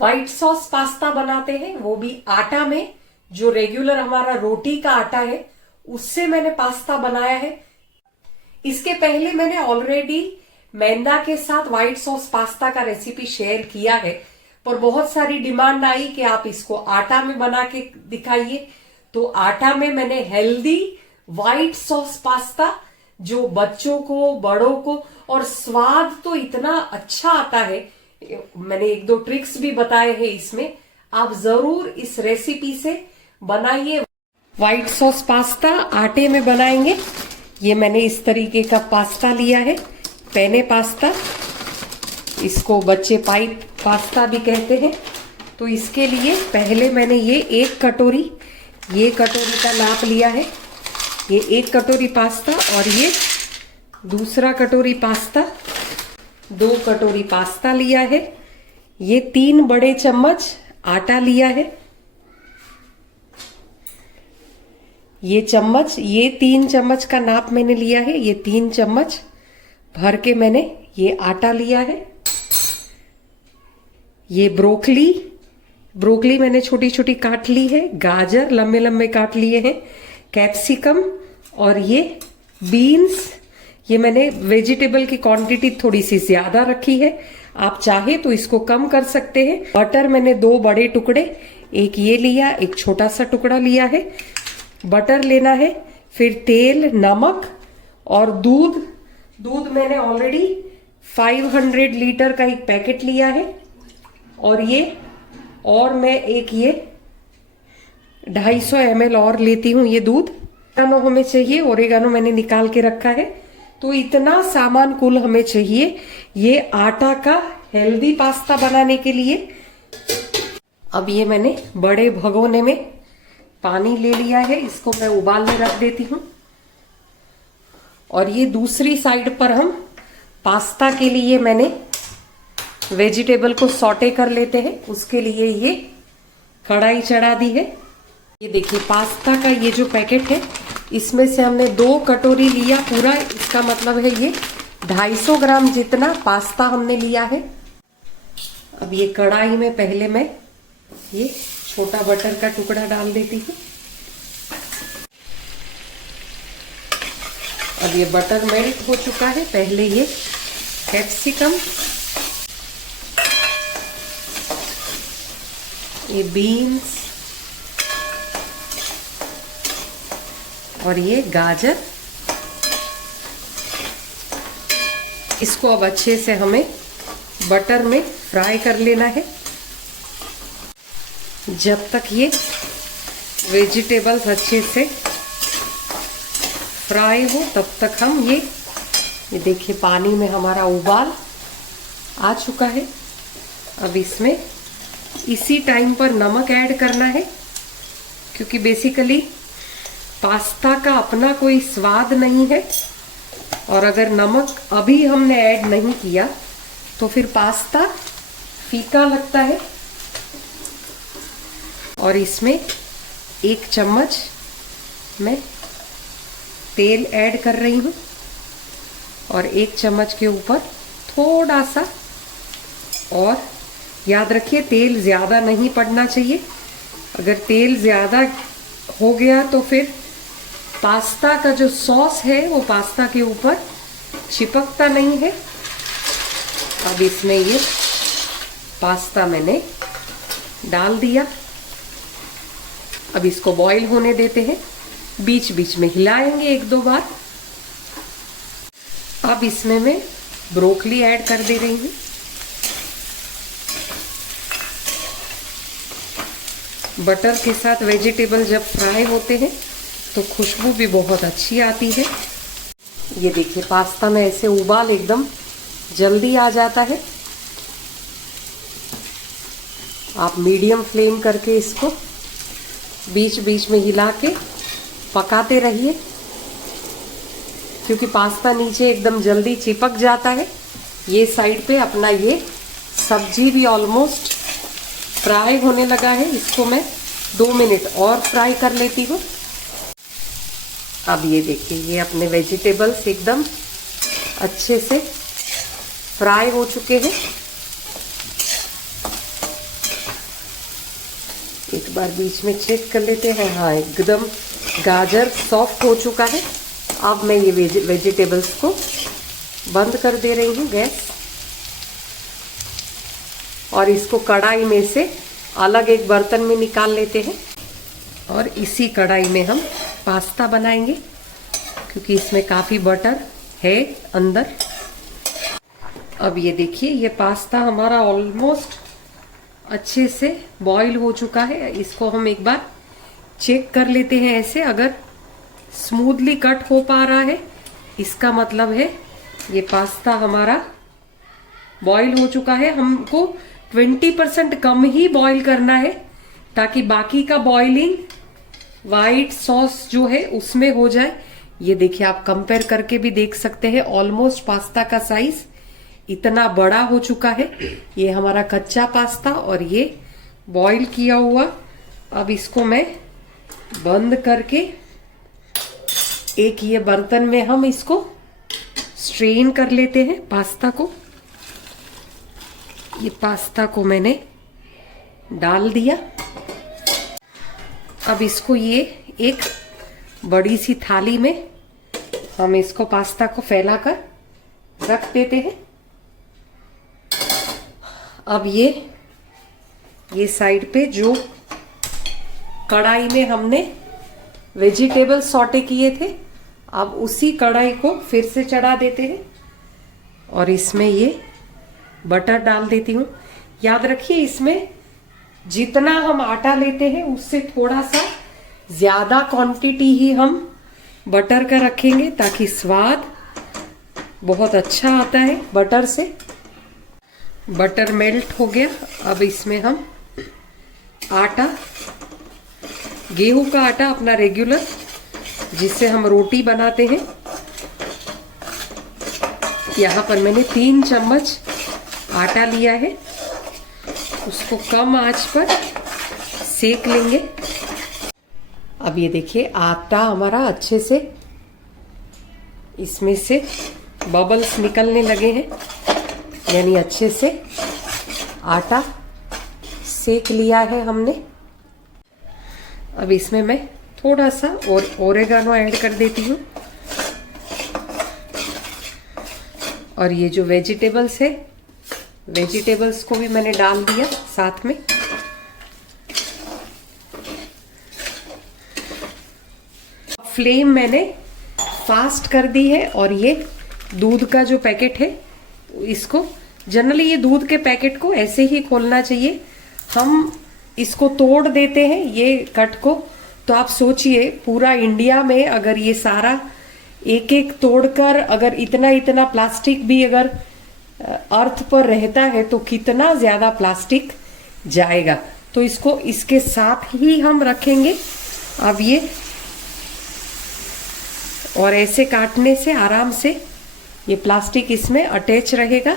White sauce pasta बनाते हैं, वो भी आटा में। जो रेगुलर हमारा रोटी का आटा है उससे मैंने पास्ता बनाया है। इसके पहले मैंने ऑलरेडी मैदा के साथ व्हाइट सॉस पास्ता का रेसिपी शेयर किया है, पर बहुत सारी डिमांड आई कि आप इसको आटा में बना के दिखाइए। तो आटा में मैंने हेल्दी व्हाइट सॉस पास्ता, जो बच्चों को बड़ों को, और स्वाद तो इतना अच्छा आता है। मैंने एक दो ट्रिक्स भी बताए हैं इसमें, आप जरूर इस रेसिपी से बनाइए। व्हाइट सॉस पास्ता आटे में बनाएंगे। ये मैंने इस तरीके का पास्ता लिया है, पेने पास्ता। इसको बच्चे पाइप पास्ता भी कहते हैं। तो इसके लिए पहले मैंने ये एक कटोरी का नाप लिया है। ये एक कटोरी पास्ता, और ये दूसरा कटोरी पास्ता, 2 कटोरी पास्ता लिया है। ये 3 बड़े चम्मच आटा लिया है। ये 3 चम्मच का नाप मैंने लिया है। ये 3 चम्मच भर के मैंने ये आटा लिया है। ये ब्रोकली मैंने छोटी छोटी काट ली है। गाजर लंबे लंबे काट लिए हैं। कैप्सिकम, और ये बीन्स। ये मैंने वेजिटेबल की क्वांटिटी थोड़ी सी ज्यादा रखी है, आप चाहे तो इसको कम कर सकते हैं। बटर मैंने 2 बड़े टुकड़े, एक ये लिया, एक छोटा सा टुकड़ा लिया है। बटर लेना है, फिर तेल, नमक और दूध मैंने ऑलरेडी 500 लीटर का एक पैकेट लिया है। और मैं एक ये 250 ml और लेती हूँ ये दूध। ओरेगानो हमें चाहिए, ओरेगानो मैंने निकाल के रखा है। तो इतना सामान कुल हमें चाहिए ये आटा का हेल्दी पास्ता बनाने के लिए। अब ये मैंने बड़े भगोने में पानी ले लिया है, इसको मैं उबालने रख देती हूँ। और ये दूसरी साइड पर हम पास्ता के लिए मैंने वेजिटेबल को सॉटे कर लेते हैं, उसके लिए ये कढ़ाई चढ़ा दी है। ये देखिए पास्ता का ये जो पैकेट है, इसमें से हमने 2 कटोरी लिया पूरा। इसका मतलब है ये 250 ग्राम जितना पास्ता हमने लिया है। अब ये कढ़ाई में पहले मैं ये छोटा बटर का टुकड़ा डाल देती हूँ। अब ये बटर मेल्ट हो चुका है। पहले ये कैप्सिकम, ये बीन्स और ये गाजर, इसको अब अच्छे से हमें बटर में फ्राई कर लेना है। जब तक ये वेजिटेबल्स अच्छे से फ्राई हो तब तक हम ये देखिए पानी में हमारा उबाल आ चुका है। अब इसमें इसी टाइम पर नमक ऐड करना है, क्योंकि बेसिकली पास्ता का अपना कोई स्वाद नहीं है, और अगर नमक अभी हमने ऐड नहीं किया तो फिर पास्ता फीका लगता है। और इसमें 1 चम्मच मैं तेल ऐड कर रही हूँ, और 1 चम्मच के ऊपर थोड़ा सा, और याद रखिए तेल ज़्यादा नहीं पड़ना चाहिए। अगर तेल ज़्यादा हो गया तो फिर पास्ता का जो सॉस है वो पास्ता के ऊपर चिपकता नहीं है। अब इसमें ये पास्ता मैंने डाल दिया। अब इसको बॉईल होने देते हैं, बीच बीच में हिलाएंगे 1-2 बार। अब इसमें मैं ब्रोकली ऐड कर दे रही हूँ। बटर के साथ वेजिटेबल जब फ्राई होते हैं तो खुशबू भी बहुत अच्छी आती है। ये देखिए पास्ता में ऐसे उबाल एकदम जल्दी आ जाता है। आप मीडियम फ्लेम करके इसको बीच बीच में हिला के पकाते रहिए, क्योंकि पास्ता नीचे एकदम जल्दी चिपक जाता है। ये साइड पे अपना ये सब्जी भी ऑलमोस्ट फ्राई होने लगा है। इसको मैं 2 मिनट और फ्राई कर लेती हूँ। अब ये देखिए ये अपने वेजिटेबल्स एकदम अच्छे से फ्राई हो चुके हैं। एक बार बीच में चेक कर लेते हैं। हाँ, एकदम गाजर सॉफ्ट हो चुका है। अब मैं ये वेजिटेबल्स को बंद कर दे रही हूँ गैस, और इसको कढ़ाई में से अलग एक बर्तन में निकाल लेते हैं। और इसी कढ़ाई में हम पास्ता बनाएंगे, क्योंकि इसमें काफ़ी बटर है अंदर। अब ये देखिए, ये पास्ता हमारा ऑलमोस्ट अच्छे से बॉईल हो चुका है। इसको हम एक बार चेक कर लेते हैं। ऐसे अगर स्मूथली कट हो पा रहा है, इसका मतलब है ये पास्ता हमारा बॉईल हो चुका है। हमको 20% कम ही बॉईल करना है, ताकि बाकी का बॉइलिंग वाइट सॉस जो है उसमें हो जाए। ये देखिए, आप कंपेयर करके भी देख सकते हैं। ऑलमोस्ट पास्ता का साइज इतना बड़ा हो चुका है। ये हमारा कच्चा पास्ता और ये बॉईल किया हुआ। अब इसको मैं बंद करके एक ये बर्तन में हम इसको स्ट्रेन कर लेते हैं पास्ता को। ये पास्ता को मैंने डाल दिया। अब इसको ये एक बड़ी सी थाली में हम इसको पास्ता को फैलाकर रख देते हैं। अब ये साइड पे जो कढ़ाई में हमने वेजिटेबल सॉटे किए थे, अब उसी कढ़ाई को फिर से चढ़ा देते हैं और इसमें ये बटर डाल देती हूँ। याद रखिए, इसमें जितना हम आटा लेते हैं उससे थोड़ा सा ज्यादा क्वांटिटी ही हम बटर का रखेंगे, ताकि स्वाद बहुत अच्छा आता है बटर से। बटर मेल्ट हो गया। अब इसमें हम आटा, गेहूं का आटा अपना रेगुलर, जिससे हम रोटी बनाते हैं, यहाँ पर मैंने 3 चम्मच आटा लिया है। उसको कम आंच पर सेक लेंगे। अब ये देखिए, आटा हमारा अच्छे से इसमें से बबल्स निकलने लगे हैं, यानी अच्छे से आटा सेक लिया है हमने। अब इसमें मैं थोड़ा सा और ओरेगानो ऐड कर देती हूँ। और ये जो वेजिटेबल्स है, वेजिटेबल्स को भी मैंने डाल दिया साथ में। फ्लेम मैंने फास्ट कर दी है। और ये दूध का जो पैकेट है, इसको जनरली ये दूध के पैकेट को ऐसे ही खोलना चाहिए। हम इसको तोड़ देते हैं ये कट को, तो आप सोचिए पूरा इंडिया में अगर ये सारा एक एक तोड़कर अगर इतना इतना प्लास्टिक भी अगर अर्थ पर रहता है तो कितना ज्यादा प्लास्टिक जाएगा। तो इसको इसके साथ ही हम रखेंगे। अब ये और ऐसे काटने से आराम से ये प्लास्टिक इसमें अटैच रहेगा।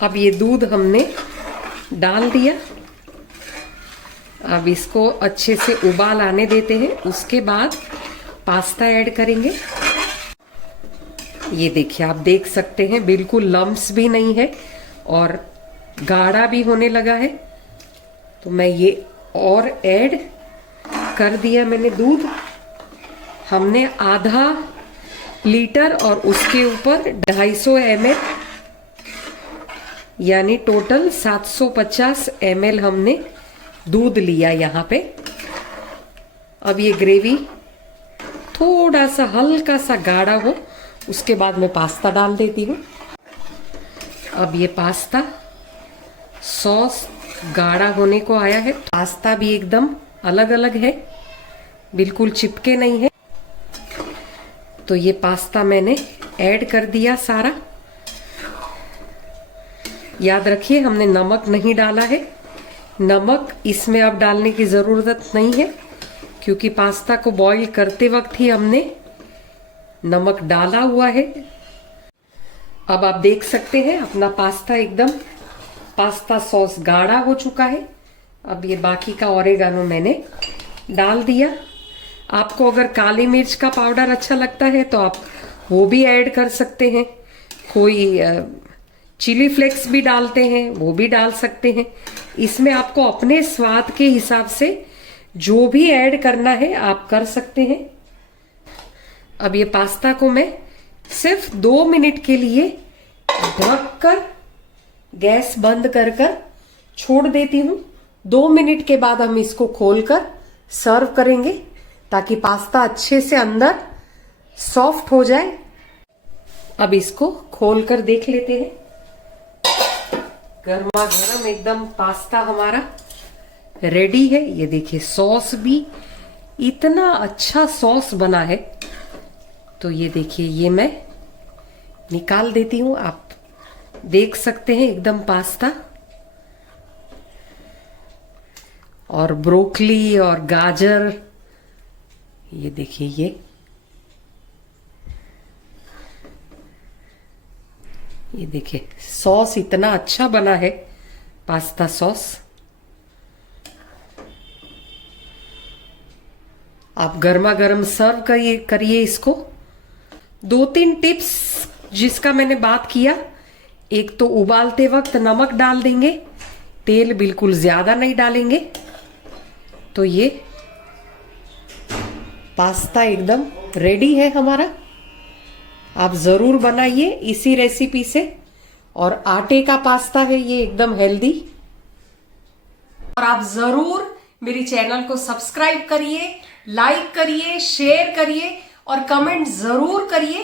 अब ये दूध हमने डाल दिया। अब इसको अच्छे से उबाल आने देते हैं। उसके बाद पास्ता ऐड करेंगे। ये देखिए, आप देख सकते हैं बिल्कुल लम्प्स भी नहीं है और गाढ़ा भी होने लगा है। तो मैं ये और ऐड कर दिया मैंने दूध। हमने आधा लीटर और उसके ऊपर 250 ml, यानी टोटल 750 ml हमने दूध लिया यहाँ पे। अब ये ग्रेवी थोड़ा सा हल्का सा गाढ़ा हो, उसके बाद मैं पास्ता डाल देती हूँ। अब ये पास्ता सॉस गाढ़ा होने को आया है। पास्ता भी एकदम अलग अलग है, बिल्कुल चिपके नहीं है। तो ये पास्ता मैंने ऐड कर दिया सारा। याद रखिए, हमने नमक नहीं डाला है। नमक इसमें अब डालने की ज़रूरत नहीं है, क्योंकि पास्ता को बॉईल करते वक्त ही हमने नमक डाला हुआ है। अब आप देख सकते हैं अपना पास्ता एकदम पास्ता सॉस गाढ़ा हो चुका है। अब ये बाकी का ओरेगानो मैंने डाल दिया। आपको अगर काली मिर्च का पाउडर अच्छा लगता है तो आप वो भी ऐड कर सकते हैं। कोई चिली फ्लेक्स भी डालते हैं, वो भी डाल सकते हैं। इसमें आपको अपने स्वाद के हिसाब से जो भी ऐड करना है आप कर सकते हैं। अब ये पास्ता को मैं सिर्फ 2 मिनट के लिए ढक कर गैस बंद कर छोड़ देती हूँ। 2 मिनट के बाद हम इसको खोलकर सर्व करेंगे ताकि पास्ता अच्छे से अंदर सॉफ्ट हो जाए। अब इसको खोलकर देख लेते हैं। गर्मा गर्म एकदम पास्ता हमारा रेडी है। ये देखिए सॉस भी इतना अच्छा सॉस बना है। तो ये देखिए ये मैं निकाल देती हूँ। आप देख सकते हैं एकदम पास्ता और ब्रोकली और गाजर। ये देखिए ये देखिए सॉस इतना अच्छा बना है, पास्ता सॉस। आप गर्मा गर्म सर्व करिए इसको। 2-3 टिप्स जिसका मैंने बात किया, एक तो उबालते वक्त नमक डाल देंगे, तेल बिल्कुल ज्यादा नहीं डालेंगे, तो ये पास्ता एकदम रेडी है हमारा। आप जरूर बनाइए इसी रेसिपी से। और आटे का पास्ता है ये, एकदम हेल्दी। और आप जरूर मेरी चैनल को सब्सक्राइब करिए, लाइक करिए, शेयर करिए और कमेंट जरूर करिए।